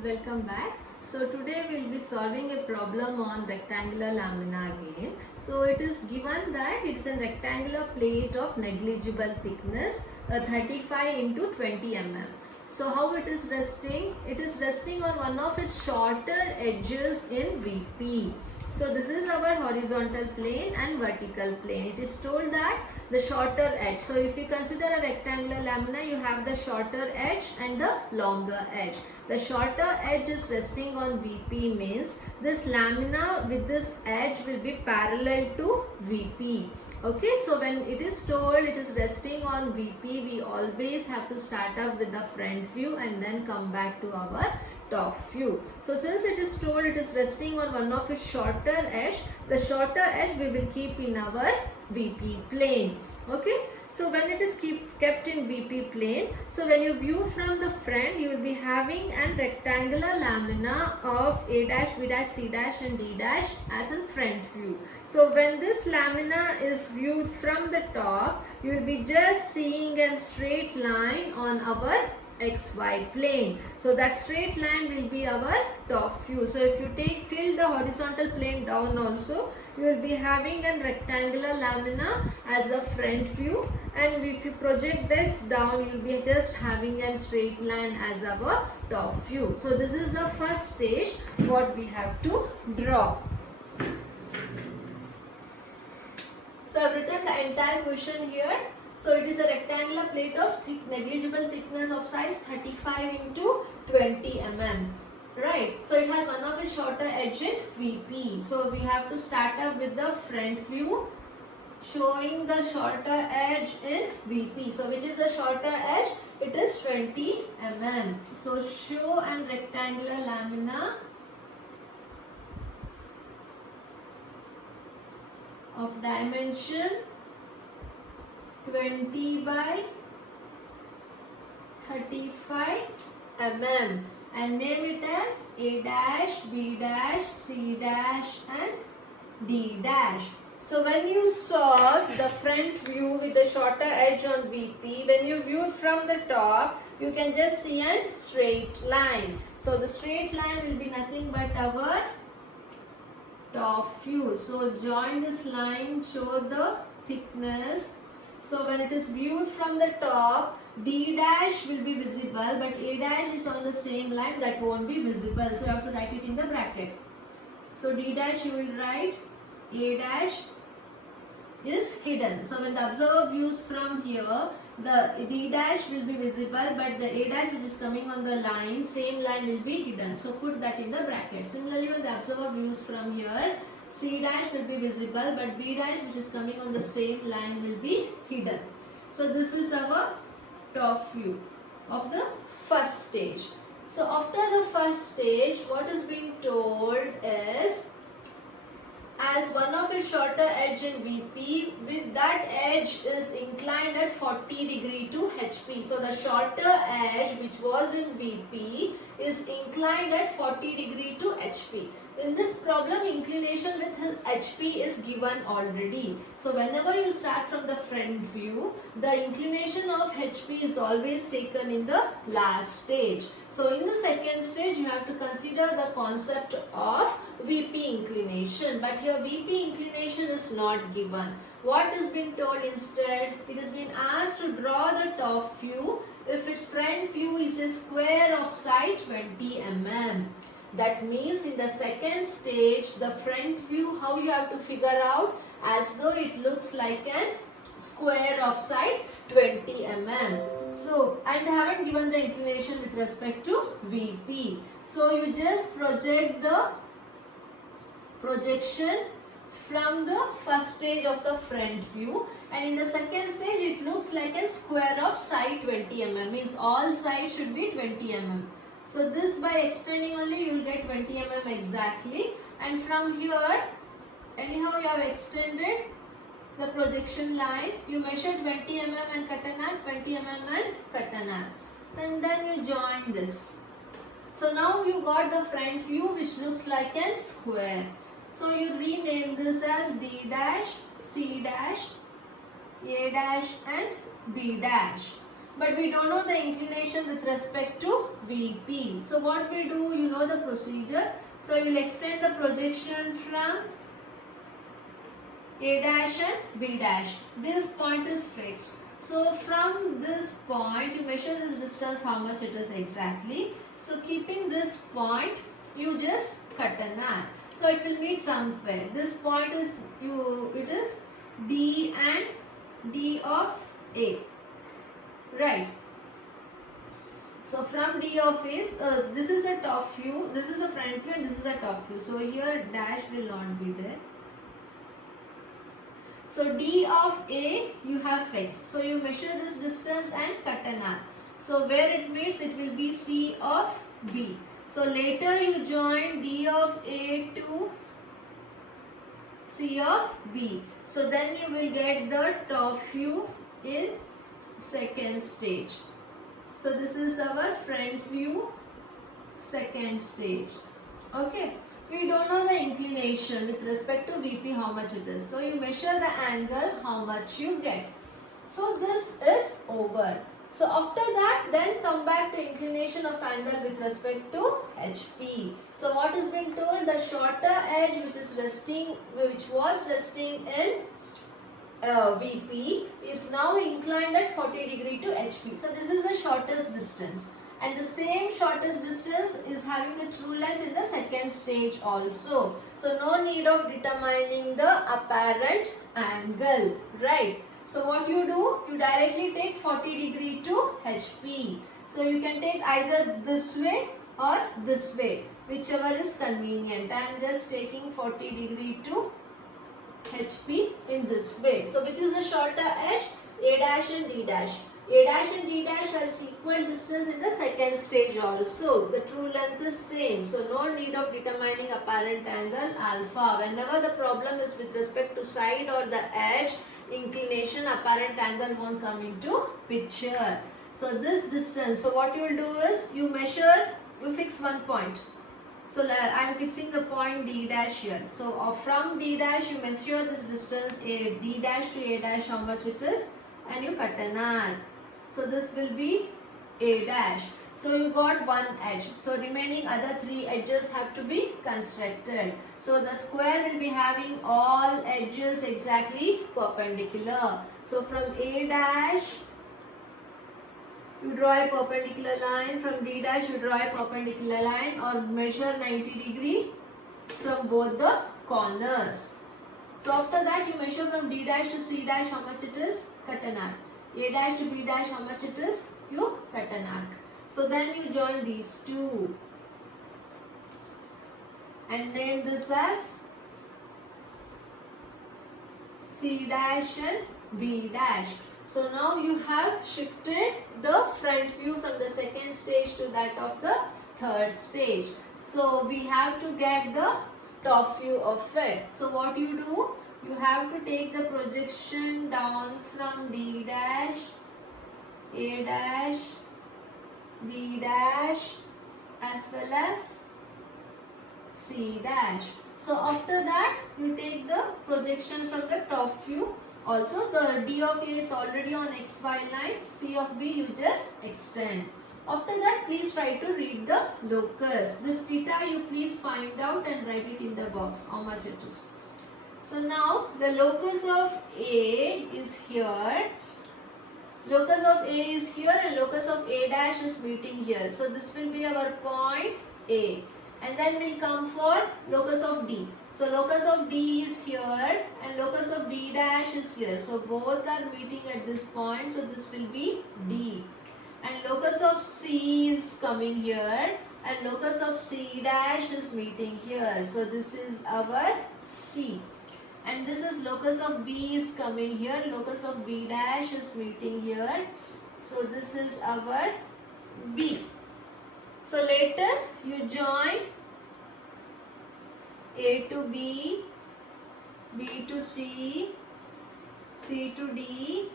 Welcome back. So today we'll be solving a problem on rectangular lamina again. So it is given that it is a rectangular plate of negligible thickness, 35 into 20 mm. So how it is resting? It is resting on one of its shorter edges in VP. So this is our horizontal plane and vertical plane. It is told that the shorter edge. So if you consider a rectangular lamina, you have the shorter edge and the longer edge. The shorter edge is resting on VP means this lamina with this edge will be parallel to VP. Okay, so when it is told it is resting on VP, we always have to start up with the front view and then come back to our top view. So since it is told it is resting on one of its shorter edge, the shorter edge we will keep in our VP plane. Okay, so when it is kept in VP plane, so when you view from the front, you will be having an rectangular lamina of A dash, B dash, C dash and D dash as a front view. So when this lamina is viewed from the top, you will be just seeing a straight line on our XY plane. So that straight line will be our top view. So if you tilt the horizontal plane down also, you will be having a rectangular lamina as a front view, and if you project this down, you will be just having a straight line as our top view. So this is the first stage what we have to draw. So I have written the entire question here. So it is a rectangular plate of negligible thickness of size 35 into 20 mm. Right. So it has one of its shorter edge in VP. So we have to start up with the front view showing the shorter edge in VP. So which is the shorter edge? It is 20 mm. So show an rectangular lamina of dimension 20 by 35 mm and name it as A dash, B dash, C dash and D dash. So when you saw the front view with the shorter edge on VP, when you viewed from the top, you can just see a straight line. So the straight line will be nothing but our top view. So join this line, show the thickness. So when it is viewed from the top, D dash will be visible, but A dash is on the same line, that won't be visible. So you have to write it in the bracket. So D dash you will write, A dash is hidden. So when the observer views from here, the D dash will be visible, but the A dash which is coming on the line, same line will be hidden. So put that in the bracket. Similarly, when the observer views from here, C dash will be visible, but B dash which is coming on the same line will be hidden. So this is our top view of the first stage. So after the first stage, what is being told is, as one of its shorter edge in VP, with that edge is inclined at 40 degree to HP. So the shorter edge which was in VP is inclined at 40 degree to HP. In this problem, inclination with HP is given already. So whenever you start from the front view, the inclination of HP is always taken in the last stage. So in the second stage, you have to consider the concept of VP inclination. But here VP inclination is not given. What is being told instead? It has been asked to draw the top view if its front view is a square of side 20 mm. That means in the second stage, the front view, how you have to figure out, as though it looks like a square of side 20 mm. So, and they haven't given the inclination with respect to VP. So, you just project the projection from the first stage of the front view, and in the second stage, it looks like a square of side 20 mm. Means all sides should be 20 mm. So this by extending only you will get 20 mm exactly, and from here anyhow you have extended the projection line, you measure 20 mm and cut an arc, 20 mm and cut an arc, and then you join this. So now you got the front view which looks like a square. So you rename this as D dash, C dash, A dash and B dash. but we don't know the inclination with respect to VP. So what we do, you know the procedure. So you will extend the projection from A dash and B dash. This point is fixed. So from this point, you measure this distance, how much it is exactly. So keeping this point, you just cut an arc. So it will meet somewhere. This point is it is D and D of A. Right. So from D of A, this is a top view, this is a front view and this is a top view. So here dash will not be there. So D of A you have fixed. So you measure this distance and cut an arc. So where it meets, it will be C of B. So later you join D of A to C of B. So then you will get the top view in second stage. So this is our front view, second stage. Okay. We don't know the inclination with respect to VP how much it is. So you measure the angle, how much you get. So this is over. So after that, then come back to inclination of angle with respect to HP. So what has been told, the shorter edge which was resting in VP is now inclined at 40 degree to HP. So this is the shortest distance. And the same shortest distance is having the true length in the second stage also. So no need of determining the apparent angle, right? So what you do, you directly take 40 degree to HP. So you can take either this way or this way, whichever is convenient. I am just taking 40 degree to HP in this way. So which is the shorter edge? A dash and D dash. A dash and D dash has equal distance in the second stage also. The true length is same. So no need of determining apparent angle alpha. Whenever the problem is with respect to side or the edge, inclination, apparent angle won't come into picture. So this distance, so what you will do is you measure, you fix one point. So I am fixing the point D dash here. So from D dash you measure this distance D dash to A dash, how much it is, and you cut an arc. So this will be A dash. So you got one edge. So remaining other three edges have to be constructed. So the square will be having all edges exactly perpendicular. So from A dash you draw a perpendicular line, from D dash you draw a perpendicular line or measure 90 degree from both the corners. So after that you measure from D dash to C dash, how much it is, cut an arc. A dash to B dash, how much it is, you cut an arc. So then you join these two and name this as C dash and B dash. So now you have shifted the front view from the second stage to that of the third stage. So we have to get the top view of it. So what you do, you have to take the projection down from D dash, A dash, B dash as well as C dash. So after that you take the projection from the top view. Also the D of A is already on XY line, C of B you just extend. After that please try to read the locus. This theta you please find out and write it in the box how much it is. So now the locus of A is here. Locus of A is here and locus of A dash is meeting here. So this will be our point A. And then we'll come for locus of D. So locus of D is here and locus of D dash is here. So both are meeting at this point. So this will be D. And locus of C is coming here and locus of C dash is meeting here. So this is our C. And this is locus of B is coming here. Locus of B dash is meeting here. So this is our B. So later you join A to B, B to C, C to D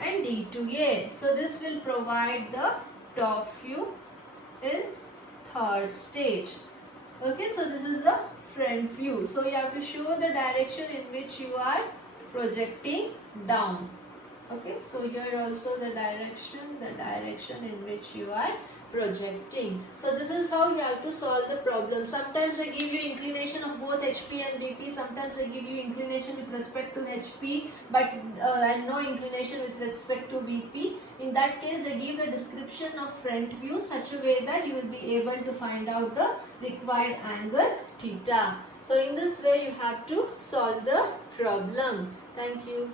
and D to A. So this will provide the top view in third stage. Okay, so this is the front view. So you have to show the direction in which you are projecting down. Okay, so here also the direction in which you are projecting. So this is how you have to solve the problem. Sometimes they give you inclination of both HP and VP. Sometimes they give you inclination with respect to HP, but and no inclination with respect to VP. In that case, they give the description of front view such a way that you will be able to find out the required angle theta. So in this way, you have to solve the problem. Thank you.